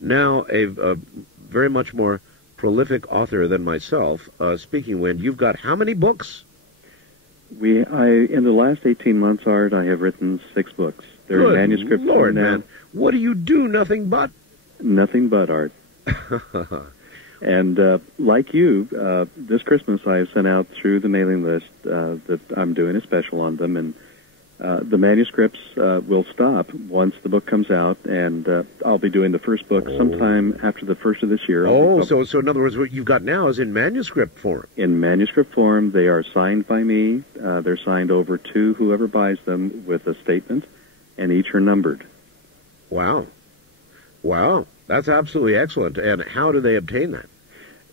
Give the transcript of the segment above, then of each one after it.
now a very much more prolific author than myself. Speaking Wind, you've got how many books? In the last 18 months, Art, I have written 6 books. They're in manuscript Lord, form now. Man. What do you do? Nothing but? Nothing but, Art. And like you, this Christmas I have sent out through the mailing list that I'm doing a special on them, and the manuscripts will stop once the book comes out, and I'll be doing the first book sometime after the first of this year. So in other words, what you've got now is in manuscript form. In manuscript form. They are signed by me. They're signed over to whoever buys them with a statement, and each are numbered. Wow. That's absolutely excellent. And how do they obtain that?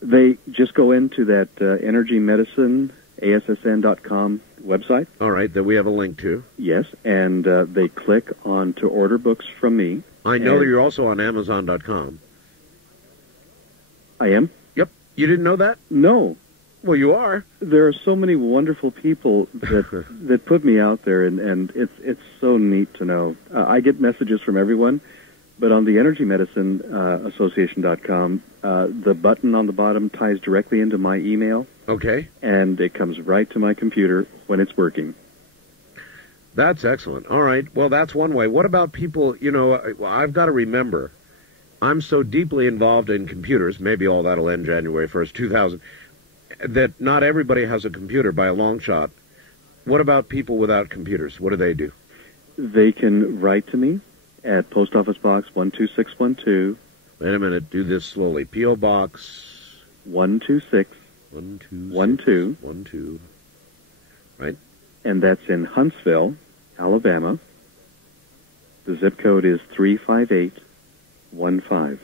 They just go into that Energy Medicine, ASSN.com website. All right, that we have a link to. Yes, and they click on to order books from me. I know that you're also on Amazon.com. I am? Yep. You didn't know that? No. Well, you are. There are so many wonderful people that that put me out there, and it's so neat to know. I get messages from everyone, but on the Energy Medicine Association.com, the button on the bottom ties directly into my email. Okay. And it comes right to my computer when it's working. That's excellent. All right. Well, that's one way. What about people, I've got to remember, I'm so deeply involved in computers, maybe all that'll end January 1st, 2000, that not everybody has a computer by a long shot. What about people without computers? What do they do? They can write to me at Post Office Box 12612. Wait a minute. Do this slowly. P.O. Box 126. 12. Right. And that's in Huntsville, Alabama. The zip code is 35815.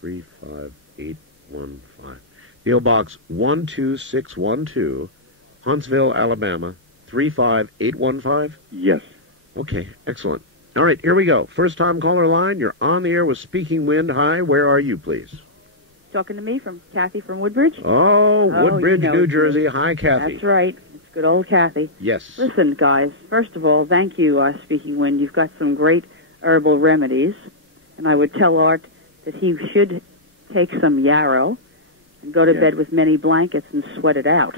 35815. P.O. Box 12612, Huntsville, Alabama, 35815? Yes. Okay, excellent. All right, here we go. First-time caller line. You're on the air with Speaking Wind. Hi, where are you, please? Talking to me from Kathy from Woodbridge. Woodbridge, New Jersey. Hi, Kathy. That's right. It's good old Kathy. Yes. Listen, guys, first of all, thank you, Speaking Wind. You've got some great herbal remedies, and I would tell Art that he should take some yarrow and go to bed with many blankets and sweat it out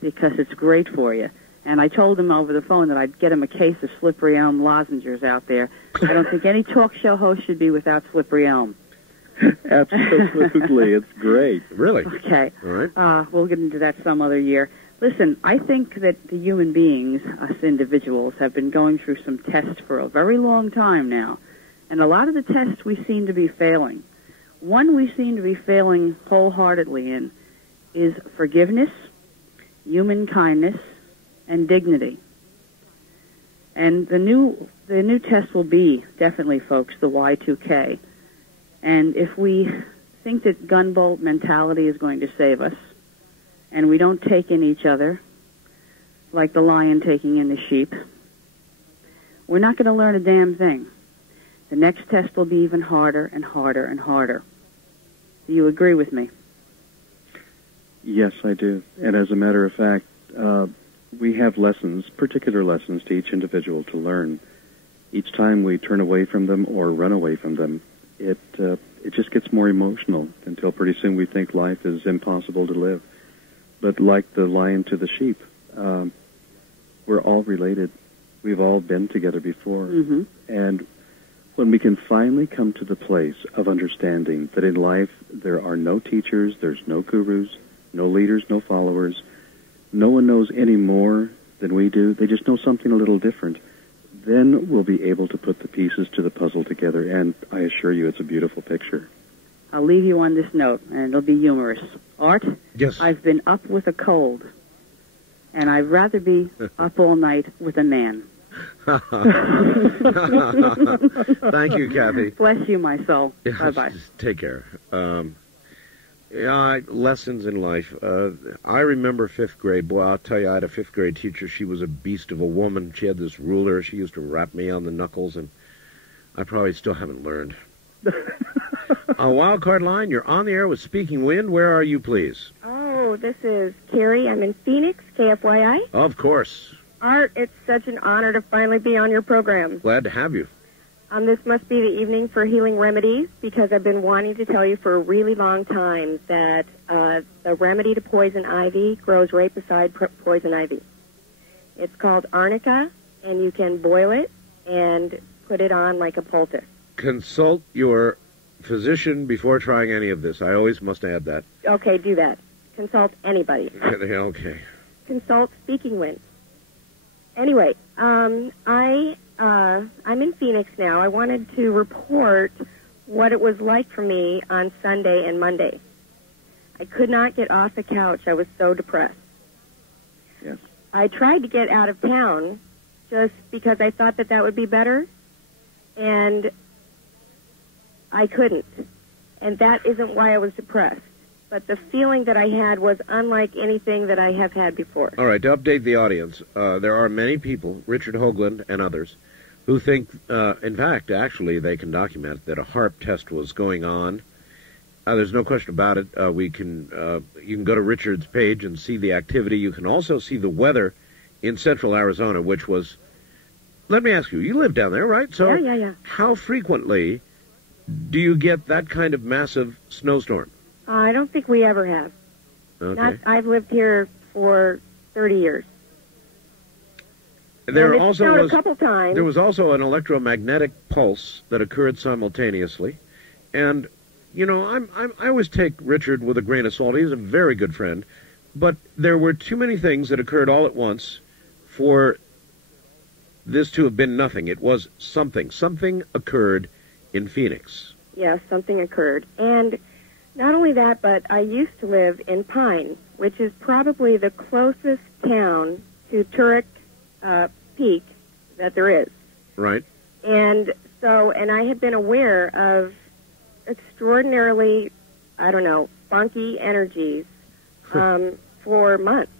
because it's great for you. And I told him over the phone that I'd get him a case of slippery elm lozenges out there. I don't think any talk show host should be without slippery elm. Absolutely. It's great. Really? Okay. All right. We'll get into that some other year. Listen, I think that the human beings, us individuals, have been going through some tests for a very long time now. And a lot of the tests we seem to be failing. One we seem to be failing wholeheartedly in is forgiveness, human kindness, and dignity. And the new test will be, definitely, folks, the Y2K. And if we think that gunbolt mentality is going to save us, and we don't take in each other like the lion taking in the sheep, we're not going to learn a damn thing. The next test will be even harder and harder and harder. Do you agree with me? Yes, I do. And as a matter of fact, we have lessons, particular lessons to each individual to learn. Each time we turn away from them or run away from them, it just gets more emotional until pretty soon we think life is impossible to live. But like the lion to the sheep, we're all related. We've all been together before. Mm-hmm. And when we can finally come to the place of understanding that in life there are no teachers, there's no gurus, no leaders, no followers, no one knows any more than we do, they just know something a little different, then we'll be able to put the pieces to the puzzle together, and I assure you it's a beautiful picture. I'll leave you on this note, and it'll be humorous. Art? Yes. I've been up with a cold, and I'd rather be up all night with a man. Thank you, Kathy. Bless you, my soul. Bye-bye. Take care. Lessons in life. I remember 5th grade. Boy, I'll tell you, I had a 5th grade teacher. She was a beast of a woman. She had this ruler. She used to rap me on the knuckles, and I probably still haven't learned. A wild card line, you're on the air with Speaking Wind. Where are you, please? Oh, this is Carrie. I'm in Phoenix, KFYI. Of course. Art, it's such an honor to finally be on your program. Glad to have you. This must be the evening for healing remedies, because I've been wanting to tell you for a really long time that the remedy to poison ivy grows right beside poison ivy. It's called arnica, and you can boil it and put it on like a poultice. Consult your physician before trying any of this. I always must add that. Okay, do that. Consult anybody. Okay. Consult Speaking Wind. Anyway, I'm in Phoenix now. I wanted to report what it was like for me on Sunday and Monday. I could not get off the couch. I was so depressed. Yes. I tried to get out of town just because I thought that would be better, and I couldn't. And that isn't why I was depressed. But the feeling that I had was unlike anything that I have had before. All right, to update the audience, there are many people, Richard Hoagland and others, who think, in fact, actually, they can document that a HAARP test was going on. There's no question about it. You can go to Richard's page and see the activity. You can also see the weather in central Arizona, which was, let me ask you, you live down there, right? So Yeah. How frequently do you get that kind of massive snowstorm? I don't think we ever have. Okay. I've lived here for 30 years. There and also snowed was a couple times. There was also an electromagnetic pulse that occurred simultaneously, and I always take Richard with a grain of salt. He's a very good friend, but there were too many things that occurred all at once for this to have been nothing. It was something. Something occurred in Phoenix. Yes, something occurred. And not only that, but I used to live in Pine, which is probably the closest town to Turek Peak that there is. Right. And I had been aware of extraordinarily, funky energies for months.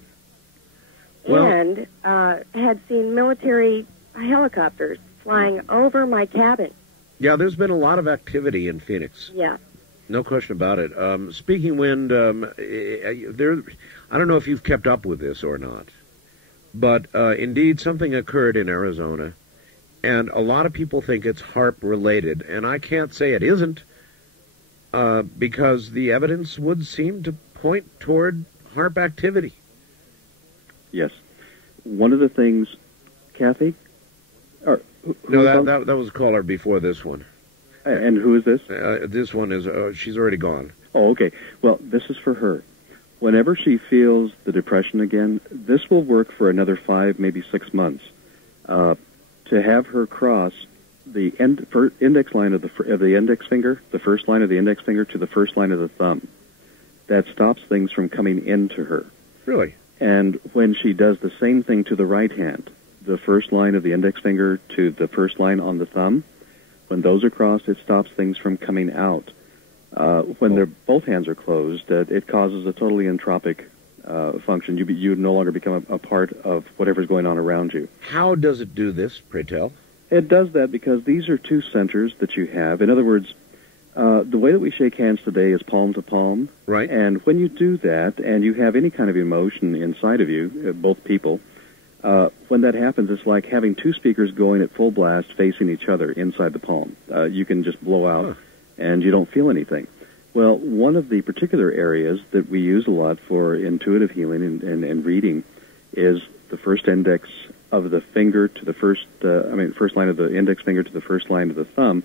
Well, and had seen military helicopters flying over my cabin. Yeah, there's been a lot of activity in Phoenix. Yeah. No question about it. Speaking wind, I don't know if you've kept up with this or not, but indeed something occurred in Arizona, and a lot of people think it's HAARP related, and I can't say it isn't, because the evidence would seem to point toward HAARP activity. Yes. One of the things, Kathy? No, that was a caller before this one. And who is this? This one is, she's already gone. Oh, okay. Well, this is for her. Whenever she feels the depression again, this will work for another 5, maybe 6 months. To have her cross the index line of the index finger, the first line of the index finger to the first line of the thumb. That stops things from coming into her. Really? And when she does the same thing to the right hand, the first line of the index finger to the first line on the thumb, when those are crossed, it stops things from coming out. When both hands are closed, it causes a totally entropic function. You no longer become a part of whatever's going on around you. How does it do this, pray tell? It does that because these are two centers that you have. In other words, the way that we shake hands today is palm to palm. Right. And when you do that, and you have any kind of emotion inside of you, both people, when that happens, it's like having two speakers going at full blast facing each other inside the palm. You can just blow out, and you don't feel anything. Well, one of the particular areas that we use a lot for intuitive healing and reading is the first index of the finger to the first line of the index finger to the first line of the thumb.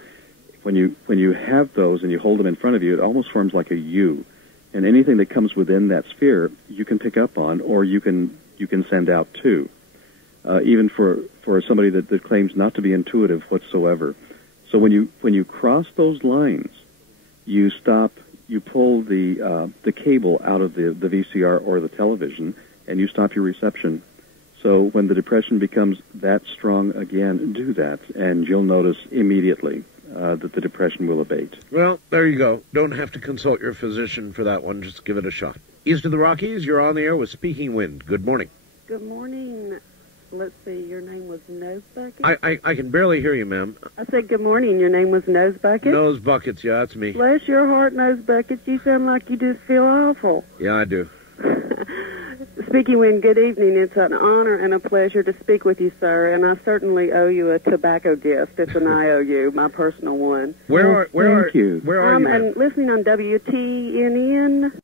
When you have those and you hold them in front of you, it almost forms like a U. And anything that comes within that sphere, you can pick up on, or you can send out to. Even for somebody that claims not to be intuitive whatsoever. So when you cross those lines, you pull the cable out of the VCR or the television, and you stop your reception. So when the depression becomes that strong again, do that, and you'll notice immediately that the depression will abate. Well, there you go. Don't have to consult your physician for that one. Just give it a shot. East of the Rockies, you're on the air with Speaking Wind. Good morning. Good morning. Let's see, your name was Nose Bucket? I can barely hear you, ma'am. I said good morning, your name was Nose Bucket? Nose Buckets, yeah, that's me. Bless your heart, Nose Buckets, you sound like you just feel awful. Yeah, I do. Speaking when good evening. It's an honor and a pleasure to speak with you, sir, and I certainly owe you a tobacco gift. It's an IOU, my personal one. Where are Thank you. Where are you? I'm listening on WTNN.